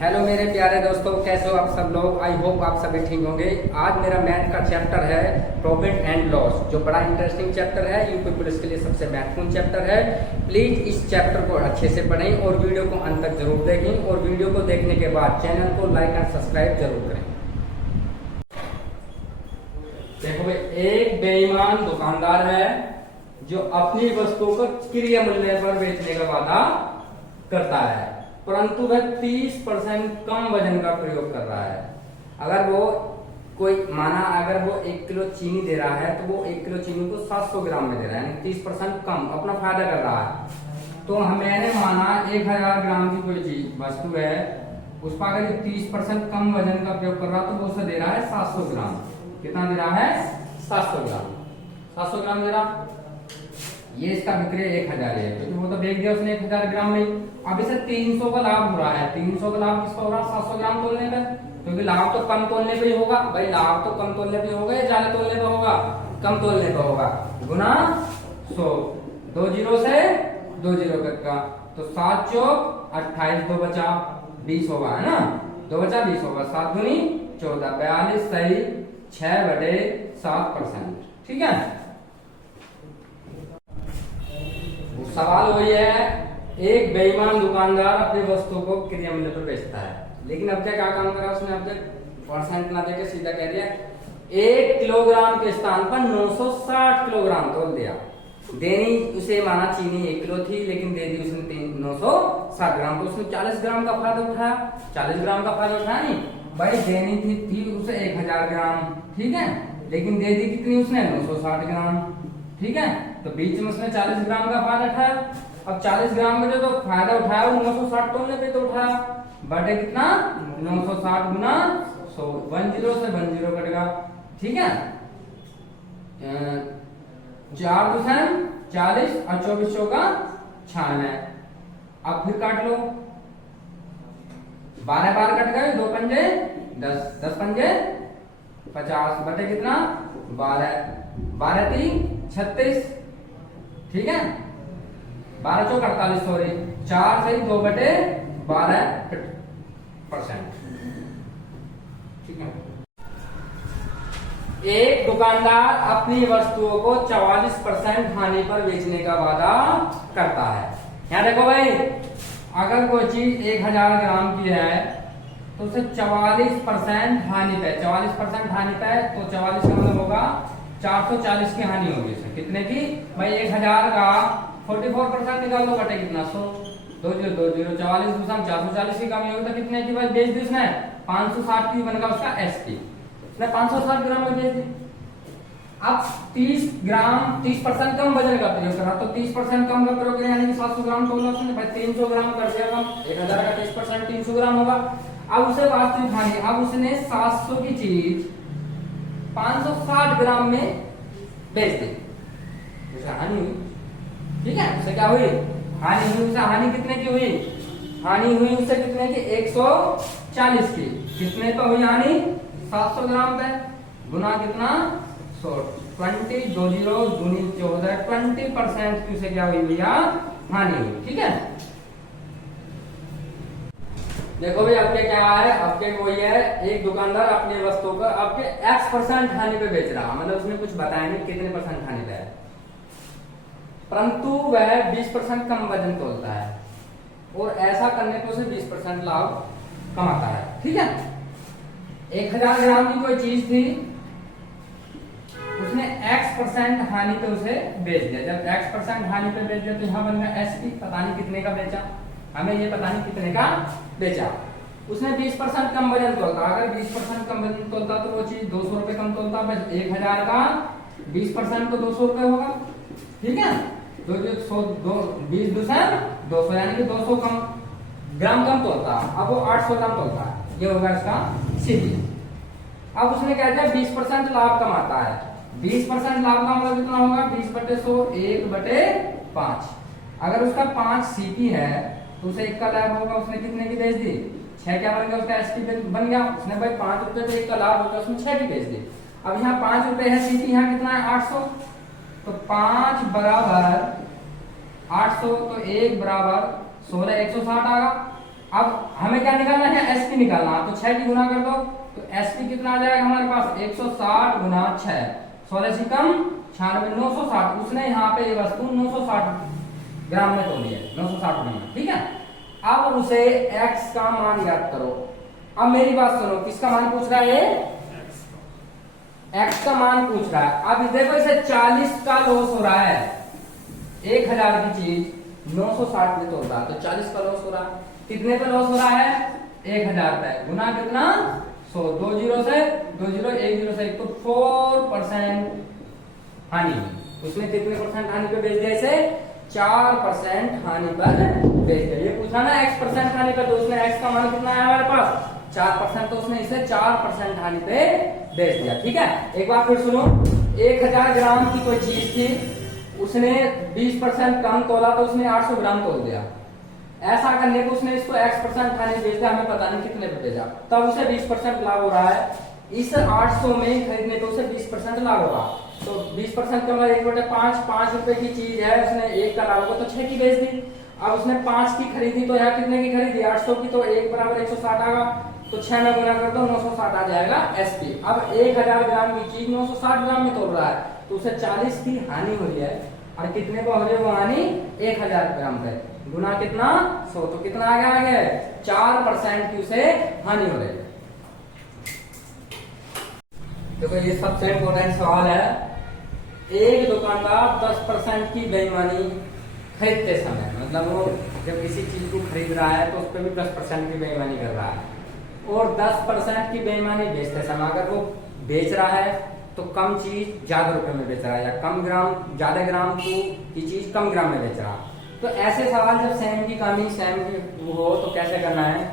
Hello मेरे प्यारे दोस्तों, कैसे हो आप सब लोग। आई होप आप सभी ठीक होंगे। आज मेरा मैथ का चैप्टर है प्रॉफिट एंड लॉस, जो बड़ा इंटरेस्टिंग चैप्टर है, यूपी पुलिस के लिए सबसे महत्वपूर्ण चैप्टर है। प्लीज इस चैप्टर को अच्छे से पढ़ें और वीडियो को अंत तक जरूर देखें, और वीडियो को देखने के बाद चैनल को लाइक एंड सब्सक्राइब जरूर करें। देखो भाई, एक बेईमान दुकानदार है जो अपनी वस्तु को क्रय मूल्य पर बेचने का वादा करता है, परंतु वह 30% कम वजन का प्रयोग कर रहा है। अगर वो अगर वो 1 किलो चीनी दे रहा है तो वो 1 किलो चीनी को 700 ग्राम में दे रहा है, यानी 30% कम अपना फायदा कर रहा है। तो मैंने माना 1000 ग्राम की कोई चीज वस्तु है, उस पर अगर 30% कम वजन का प्रयोग कर रहा है तो वो उसे दे रहा है 700 ग्राम। कितना दे रहा है? 700 ग्राम। 700 ग्राम दे रहा, ये इसका विक्रय 1000 है, क्योंकि वो तो बेच दिया उसने 1000 ग्राम में। अब इसे 300 का लाभ हो रहा है। 300 का लाभ किसका हो रहा है? 700 ग्राम तोलने का, क्योंकि लाभ तो कम तोलने पे ही होगा भाई। लाभ तो कम तोलने पे होगा या ज्यादा तोलने पे होगा? कम तोलने पे होगा। गुना 100, 2 जीरो से 2 जीरो का, तो 7 चौक 28, 2 बचा 20 होगा, है ना। 2 बचा 20 होगा, 7 दूनी 14, 42 सही 6/7%। ठीक है। सवाल वही है, एक बेईमान दुकानदार अपनी वस्तु को क्रय मूल्य पर बेचता है, लेकिन अब क्या काम करा उसने? अब परसेंट ना देके सीधा कह दिया 1 किलोग्राम के स्थान पर 960 किलोग्राम तोल दिया। देनी उसे माना चीनी 1 किलो थी, लेकिन दे दी उसने 960 ग्राम, तो उसने 40 ग्राम का फायदा उठाया। 40 ग्राम का फायदा उठाया नहीं भाई। देनी थी उसे 1000 ग्राम, ठीक है, लेकिन दे दी कितनी उसने? 960 ग्राम, ठीक है। तो बीच में उसने 40 ग्राम का फायदा उठाया। अब 40 ग्राम में जो तो फायदा उठाया वो 960 तोलने पे तो उठाया, बटे कितना? 960 गुना 100, 1 जीरो से 1 जीरो कटेगा, ठीक है। 4 दुसैन 40 और 24 चौका 96। अब फिर काट लो, 12 बार कट गए, 2 पंजे 10, 10 पंजे 50, बटे कितना? 12, 12 3 36, ठीक है। 12 चौक 48, सॉरी 4 सही 2/12%, ठीक है। एक दुकानदार अपनी वस्तुओं को 44% हानि पर बेचने का वादा करता है। यहाँ देखो भाई, अगर कोई चीज 1000 ग्राम की है तो उसे 44% हानि पे, 44% हानि पे, तो 44 का मतलब होगा 440 की हानि होगी इसमें। कितने की भाई? 1000 का 44% निकाल दो, बटे कितना? 100, 2 जीरो 2 जीरो 44 दूसरा 440 की कमी होगी, तो कितने की भाई बेच दी उसने? 560 की बनेगा उसका एसपी, उसने 560 ग्राम में बेच दी। अब 30% कम वजन का प्रयोग करा, तो 30% कम का प्रयोग यानी कि 700 ग्राम तोला उसने भाई, 300 ग्राम कर दिया कम। 1000 का 30% 300 ग्राम होगा। अब उसे वास्तविक हानि, अब उसने 700 की चीज 560 ग्राम में बेच दी, उसे हानि हुई, ठीक है। उसे क्या हुई? हानि हुई। उसे हानि कितने की हुई? हानि हुई उसे कितने की? 140 की। कितने पे हुई हानि? 700 ग्राम पे, गुना कितना? 100, 20, 2 जीरो दूनी 14, 20% की उसे क्या हुई भैया? हानि हुई, ठीक है। देखो भाई, अब क्या है? अब वही है, एक दुकानदार अपनी वस्तु को आपके X% हानि पे बेच रहा, मतलब उसने कुछ बताया नहीं कितने % हानि पे है, परंतु वह 20% कम वजन तोलता है, और ऐसा करने पे उसे 20% लाभ कमाता है, ठीक है। 1000 ग्राम की कोई चीज थी, उसने X% हानि पे उसे बेच दिया। जब X% हानि पे बेच दिया तो यहाँ बन गया एसपी, पता नहीं कितने का बेचा, हमें ये पता नहीं कितने का बेचा। उसने 20% कम वजन तोलता, अगर 20% कम वजन तोलता तो वो चीज 200 रुपए कम तोलता। 1000 का 20% तो 200 रुपए होगा, ठीक है। 20 दुसैन 200, यानी कि 200 कम ग्राम कम तोलता। अब वो 800 ग्राम तोलता है, ये होगा इसका सीधी। अब उसने क्या किया? 20% लाभ कमाता है। 20% लाभ का मतलब कितना होगा? 20/100, 1/5। अगर उसका 5 सीपी है तो उसे 1 का लाभ होगा। उसने कितने की बेच दी? 6। क्या बन गया उसका? एसपी बन गया। उसने भाई 5 रुपए पे 1 का लाभ होगा, उसने 6 की बेच दी। अब यहाँ 5 रुपए है सीपी, यहाँ कितना है? 800, तो 5 बराबर 800, तो 1 बराबर 16, 160 आगा, अब हमें क्या निकालना है, एसपी निकालना है। तो 6 की गुना कर दो, तो एसपी कितना आ जाएगा हमारे पास 160 गुना 6, 16 से कम 96, 960। उसने यहाँ पे ये वस्तु 960 ग्राम में तोली है, 960 ग्राम में, ठीक है। अब उसे एक्स का मान याद करो। अब मेरी बात सुनो, किसका मान पूछ रहा है, एक्स का मान पूछ रहा है। अब देखो इसे 40 का लॉस हो रहा है, 1000 की चीज 960 में तोल रहा है, तो 40 का लॉस हो रहा है। कितने पे लॉस हो रहा है, 1000 पे, गुना कितना 100, 2 जीरो से 2 जीरो, 1 जीरो से 1, तो 4% हानि। उसने कितने परसेंट हानि पे बेच दिया इसे, 4% हानि पर बेच दिया। ये पूछा ना x% हानि पर, तो उसने x का मान कितना है हमारे पास 4%, तो उसने इसे 4% हानि पे बेच दिया, ठीक है। एक बार फिर सुनो, 1000 ग्राम की कोई चीज थी, उसने 20% कम तोला, तो उसने 800 ग्राम तोल दिया। ऐसा करने को उसने इसको x% हानि बेच दिया, हमें पता नहीं कितने पे बेचा, तब उसे 20% लाभ हो रहा है। इस 800 में खरीदने पे उसे 20% लाभ होगा, तो 20% का मतलब 1/5, 5 रुपए की चीज है, उसने 1 का लाभ होगा तो 6 की बेच दी। अब उसने 5 की खरीदी, तो यहाँ कितने की खरीदी 800 की, तो 1 बराबर 160 आएगा, तो 6 में गुना कर दो 960 आ जाएगा एसपी। अब 1000 ग्राम की चीज 960 ग्राम में तोल रहा है, तो उसे 40 की हानि हुई है, और कितने को हो रही है वो हानि 1000 ग्राम पे, गुना कितना 100, तो कितना आ गया आगे 4% की उसे हानि हो रही है। देखो ये सबसे इम्पोर्टेंट सवाल है, एक दुकानदार 10% की बेईमानी खरीदते समय, मतलब वो जब किसी चीज को खरीद रहा है तो उस पर भी 10% की बेईमानी कर रहा है, और 10% की बेईमानी बेचते समय, अगर वो बेच रहा है तो कम चीज ज्यादा रुपए में बेच रहा है, या कम ग्राम ज्यादा ग्राम की चीज कम ग्राम में बेच रहा है। तो ऐसे सवाल जब सेम की कमी सेम की हो तो कैसे करना है,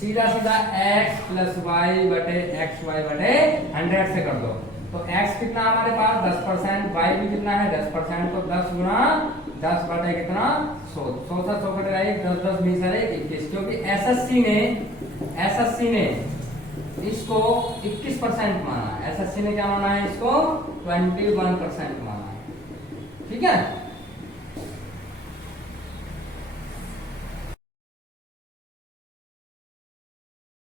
सीधा सीधा x प्लस वाई बटे एक्स वाई बटे 100 से कर दो। तो x कितना हमारे पास 10%, y भी कितना है 10%, तो 10 गुना 10 बटे कितना 100, 100 से 100 कटेगा 1, 10 10 20 है 21, क्योंकि एसएससी ने इसको 21% माना, एसएससी ने क्या माना है इसको 21% माना है, ठीक है।